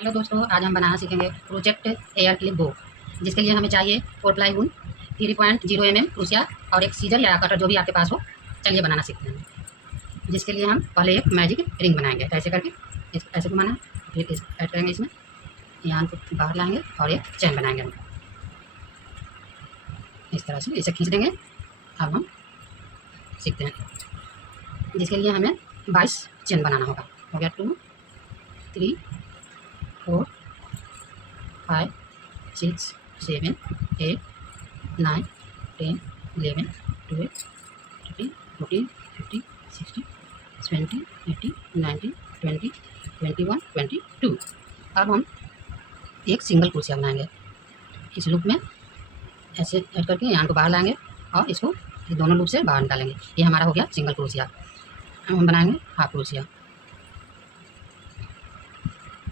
Hello दोस्तों, आज हम बनाना सीखेंगे प्रोजेक्ट एयर क्लिप बो। जिसके लिए हमें चाहिए 4 प्लाई वूल, 3.0 mm क्रूसिया और एक सीजर या कटर जो भी आपके पास हो। चलिए बनाना सीखते हैं। जिसके लिए हम पहले एक मैजिक रिंग बनाएंगे ऐसे करके, ऐसे घुमाना है, फिर इस ऐड करेंगे इसमें, यहाँ को बाहर लाएंगे और एक चैन बनाएंगे हम इस तरह से, इसे खींच देंगे। अब हम सीखते हैं। जिसके लिए हमें 22 चेन बनाना होगा। हो गया 2 3 4 5 6 7 8 9 10 11 12 13 14 15 16 17 18 19 20 21 22। अब हम एक सिंगल क्रोशिया बनाएंगे इस लूप में, ऐसे ऐड करके यहाँ को बाहर लाएंगे और इसको इस दोनों लूप से बाहर निकालेंगे। ये हमारा हो गया सिंगल क्रोशिया। अब हम बनाएंगे हाफ क्रोशिया।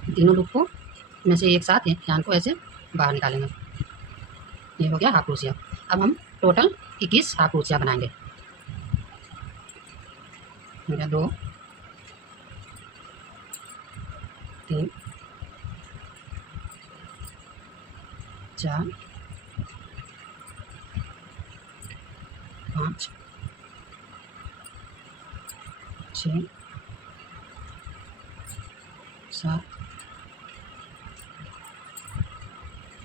तीनों लूप को में से एक साथ यहाँ को ऐसे बाहर निकालेंगे। ये हो गया हाफ क्रोशिया। अब हम टोटल 21 हाफ क्रोशिया बनाएंगे। 2 3 4 5 6 7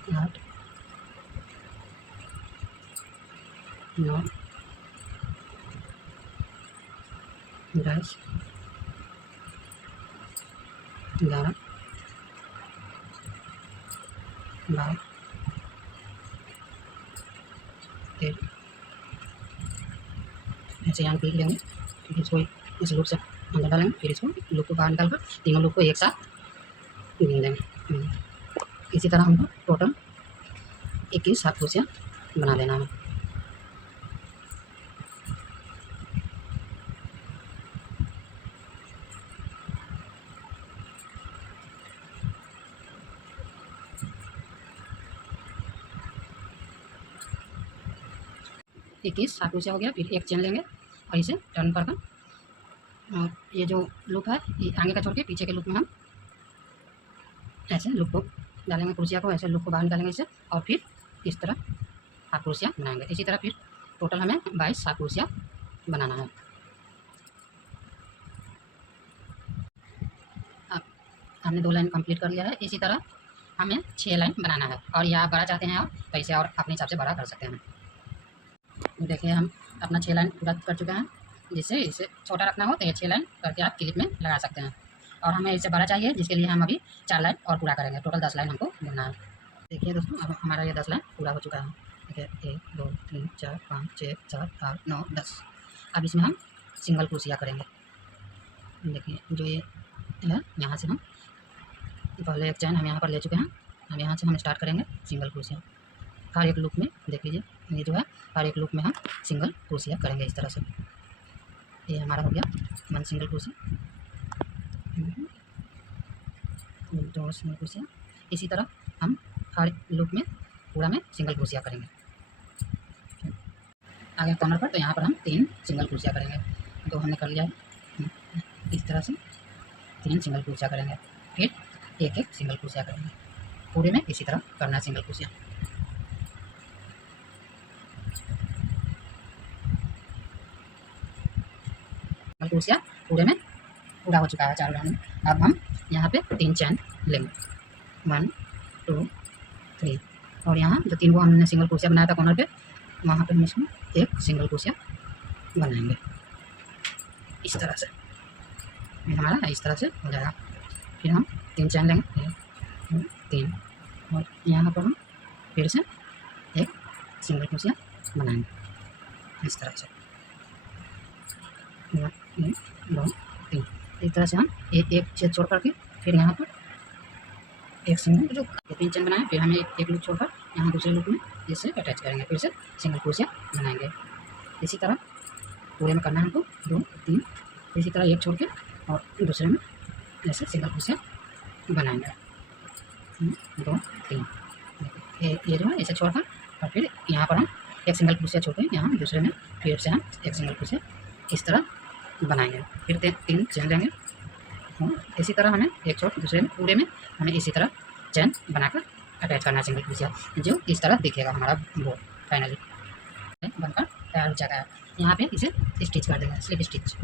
8 9 10 11 12 13। ऐसे यहाँ पीक लेंगे, फिर इसको इस लूप से अंदर डालेंगे, फिर इसको लूप को बाहर निकाल कर तीनों लूप को एक साथ गिन देंगे। इसी तरह हमको टोटल 21 हाफ क्रोशिया बना लेना है। इक्कीस हाफ क्रोशिया हो गया। फिर एक चेन लेंगे और इसे टर्न कर और ये जो लूप है ये आगे का छोड़ के पीछे के लूप में हम ऐसे लूप को डालेंगे, क्रोशिया को ऐसे लूप को बाहर निकालेंगे इसे, और फिर इस तरह हाफ क्रोशिया बनाएंगे। इसी तरह फिर टोटल हमें 22 हाफ क्रोशिया बनाना है। अब हमने 2 लाइन कंप्लीट कर लिया है। इसी तरह हमें 6 लाइन बनाना है, और या आप बड़ा चाहते हैं और तो इसे और अपने हिसाब से बड़ा कर सकते हैं। देखिए हम अपना 6 लाइन पूरा कर चुके हैं। जिससे इसे छोटा रखना हो तो ये 6 लाइन करके आप क्लिप में लगा सकते हैं, और हमें इससे बड़ा चाहिए जिसके लिए हम अभी 4 लाइन और पूरा करेंगे। टोटल 10 लाइन हमको बनना है। देखिए दोस्तों, अब हमारा ये 10 लाइन पूरा हो चुका है। देखिए 1 2 3 4 5 6 7 8 9 10। अब इसमें हम सिंगल क्रोशिया करेंगे। देखिए जो ये है, यहाँ से हम पहले एक चैन हम यहाँ पर ले चुके हैं। हम यहाँ से हम स्टार्ट करेंगे सिंगल क्रोशिया हर एक लूप में। देख लीजिए ये जो है हर एक लूप में हम सिंगल क्रोशिया करेंगे इस तरह से। ये हमारा हो गया 1 सिंगल क्रोशिया, 2 सिंगल क्रोशिया। इसी तरह हम हर लूप में पूरा में सिंगल क्रोशिया करेंगे। आगे कॉर्नर पर तो यहाँ पर हम 3 सिंगल क्रोशिया करेंगे। 2 हमने कर लिया है। इस तरह से 3 सिंगल क्रोशिया करेंगे, फिर एक एक सिंगल क्रोशिया करेंगे। पूरे में इसी तरह करना है सिंगल क्रोशिया। सिंगल क्रोशिया पूरे में पूरा हो चुका है 4 राउंड में। अब हम यहाँ पे 3 चैन लेंगे, 1 2 3, और यहाँ जो 3 को हमने सिंगल क्रोशिया बनाया था कॉर्नर पे, वहाँ पे हम इसमें एक सिंगल क्रोशिया बनाएंगे इस तरह से। हमारा इस तरह से हो जाएगा। फिर हम 3 चैन लेंगे, 1 2 3, और यहाँ पर हम फिर से एक सिंगल क्रोशिया बनाएंगे इस तरह से। 1 2 3, इस तरह से हम एक छेद छोड़ करके फिर यहाँ पर एक सिंगल जो 3 चैन बनाए, फिर हमें एक लूप छोड़कर यहाँ दूसरे लूप में इससे अटैच करेंगे, फिर से सिंगल क्रोशिया बनाएंगे। इसी तरह पूरे में करना है हमको 2 3। इसी तरह एक छोड़ के और दूसरे में ऐसे सिंगल क्रोशिया बनाएंगे 2 3। ये जो है इसे छोड़कर और फिर यहाँ पर हम एक सिंगल क्रोशिया छोड़ के यहाँ दूसरे में फिर से हम एक सिंगल क्रोशिया इस तरह बनाएंगे। फिर 3 चैन लेंगे, इसी तरह हमें एक छोर दूसरे में पूरे में हमें इसी तरह चैन बनाकर अटैच करना चाहिए कुर्सियाँ, जो इस तरह दिखेगा हमारा वो फाइनली बनकर तैयार हो जाता है। यहाँ पे इसे स्टिच कर देंगे, स्लिप स्टिच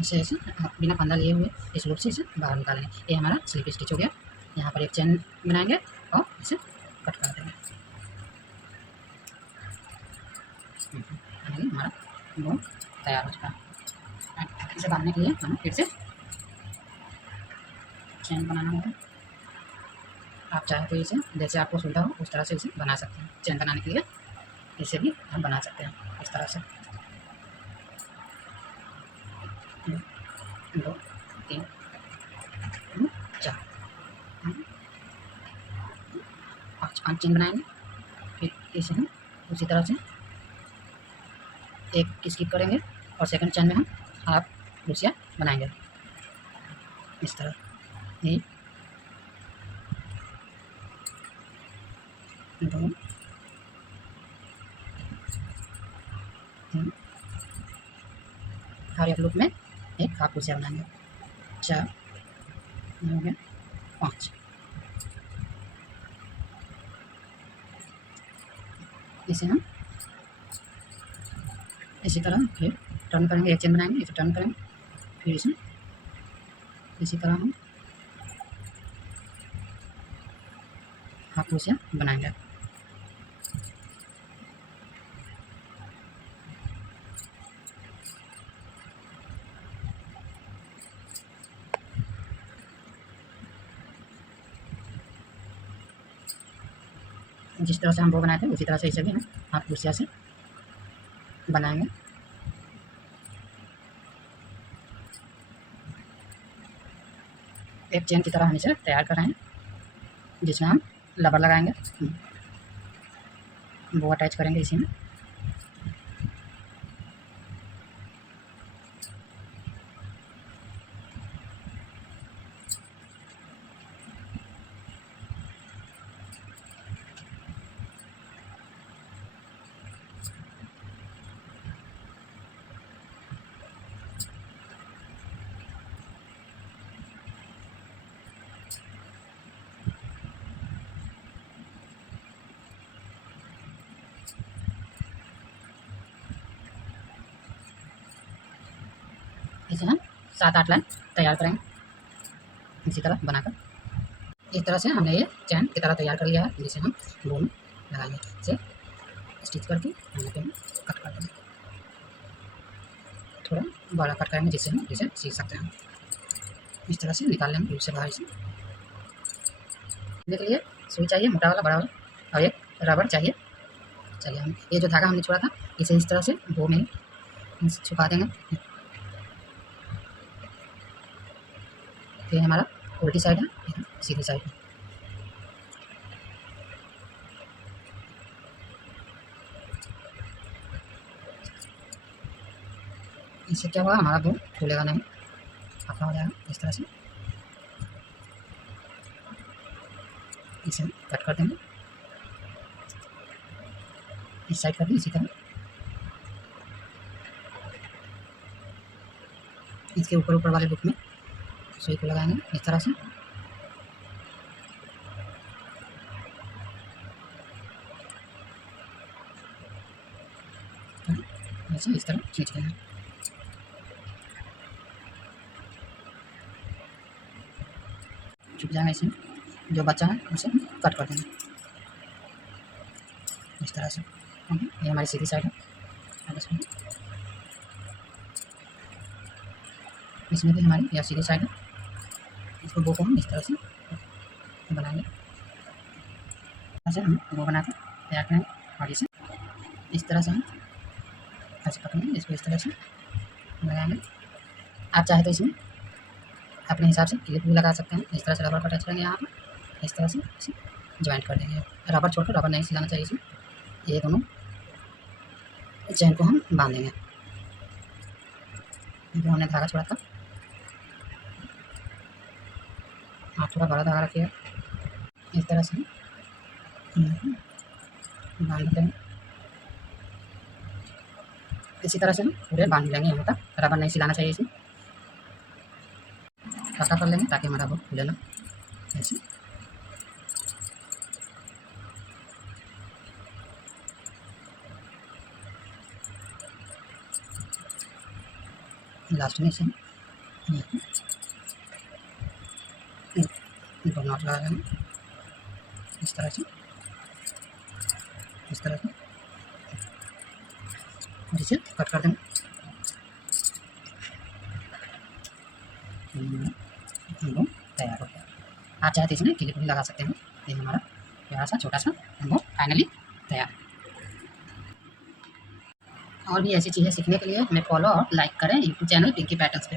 इसे ऐसे बिना फंदा लिए हुए इस लूप से इसे बाहर निकालेंगे। ये हमारा स्लिप स्टिच हो गया। यहाँ पर एक चैन बनाएंगे और इसे कट कर देंगे। हमारा वो तैयार हो चुका है। इसे बांधने के लिए हमें फिर से चैन बनाना होगा। आप चाहे तो इसे जैसे आपको सुविधा हो उस तरह से इसे बना सकते हैं। चैन बनाने के लिए इसे भी हम बना सकते हैं इस तरह से। 2 3 4 5 चेन बनाएंगे। फिर इसे हम उसी तरह से एक स्किप करेंगे और सेकंड चेन में हम हाफ क्रोशिया बनाएंगे इस तरह। ये 2 3 हर एक लूप में एक हाफ क्रोशिया बनाएंगे। 4 हो गया 5। इसे हम इसी तरह फिर टर्न करेंगे, एक चेन बनाएंगे, इसे टर्न करेंगे, फिर इसे इसी तरह हम हाफ क्रोशिया बनाएंगे। जिस तरह से हम वो बनाए थे उसी तरह से इसे भी हम हाफ क्रोशिया से बनाएंगे। एक चेन की तरह हम इसे तैयार कर रहे हैं, जिसमें हम रबर लगाएंगे, वो अटैच करेंगे इसी में। इसे हम 7-8 लाइन तैयार करेंगे इसी तरह बनाकर। इस तरह से हमने ये चैन की तरह तैयार कर लिया है, जिसे हम बो में लगाएंगे। इसे स्टिच करके यहाँ पे हम कट कर देंगे, थोड़ा बड़ा कट करेंगे जिससे हम इसे सीख सकते हैं। इस तरह से निकाल लेंगे लूप से बाहर। इसे देख लिए सुई चाहिए मोटा वाला बड़ा वाला और एक रबर चाहिए। चलिए हम ये जो धागा हमने छोड़ा था इसे इस तरह से बो में छुपा देंगे। ये हमारा उल्टी साइड है, सीधी साइड है। इससे क्या होगा, हमारा बो खुलेगा नहीं, अपना हो जाएगा। इस तरह से इसे कट कर देंगे, इस साइड कर दें इसी तरह। इसके ऊपर ऊपर वाले लूप में सुई को लगाएंगे इस तरह से। ऐसे इस तरह खींच देंगे। छुप जाएगा इसमें, जो बचा है उसे कट कर देंगे इस तरह से। ये हमारी सीधी साइड है, इसमें भी हमारी यह सीधी साइड है। इसको बो को हम इस तरह से बनाएंगे, ऐसे हम वो बनाकर तैयार करेंगे। और इसे इस तरह से हम ऐसे पकड़ेंगे, इसको इस तरह से लगाएंगे। आप चाहे तो इसमें अपने हिसाब से क्लिप भी लगा सकते हैं। इस तरह से रबर को अटैच करेंगे यहाँ पर, इस तरह से इसे ज्वाइंट कर देंगे। रबर छोड़कर, रबर नहीं सिलाना चाहिए इसमें। ये दोनों चैन को हम बांधेंगे, जो हमने धागा छोड़ा था। आप थोड़ा बड़ा धागा रखिएगा, इस तरह से बांध देंगे। इसी तरह से हम पूरे बांध लेंगे यहाँ तक। रबर नहीं सिलाना चाहिए इसमें, पक्का कर लेंगे ताकि हमारा बहुत खुले ना ऐसे। लास्ट में इसे दो नॉट लगा लेंगे इस तरह से, इस तरह से, और इसे कट कर देंगे। एल्बम तैयार हो गया। आप चाहे तो इसमें क्लिप भी लगा सकते हैं। ये हमारा प्यारा सा छोटा सा एल्बम फाइनली तैयार है। और भी ऐसी चीज़ें सीखने के लिए हमें फॉलो और लाइक करें यूट्यूब चैनल पिंकी पैटर्न्स पे।